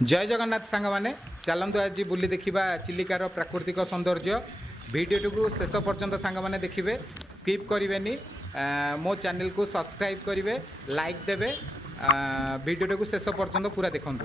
जय जगन्नाथ सांग मैंने चलतु आज बुली देखा चिलिकार प्राकृतिक सौंदर्य भिडटी को शेष पर्यंत सांग मैंने देखिए स्किप करेंगे मो चैनल को सब्सक्राइब करेंगे लाइक देवे भिडटी को शेष पर्यंत पूरा देखूँ।